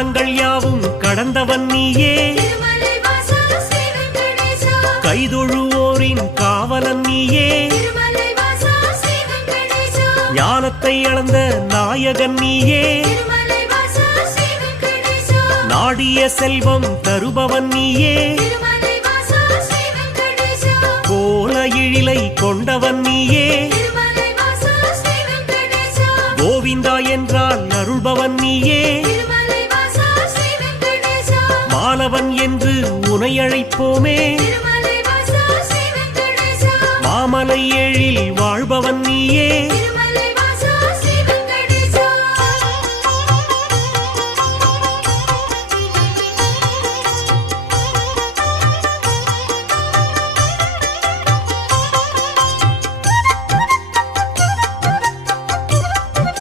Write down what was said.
காலங்கள் யாவும் கடந்தவன் நீயே. கைதொழுவோரின் காவலன் நீயே. ஞானத்தை அளந்த நாயகன் நீயே. நாடிய செல்வம் தருபவன் நீயே. கோல இழிலை கொண்டவன் நீயே. கோவிந்தா என்றால் அருள்பவன் நீயே. மாலவன் என்று உனை அழைப்போமே மாமலை ஏழில் வாழ்பவன் நீயே.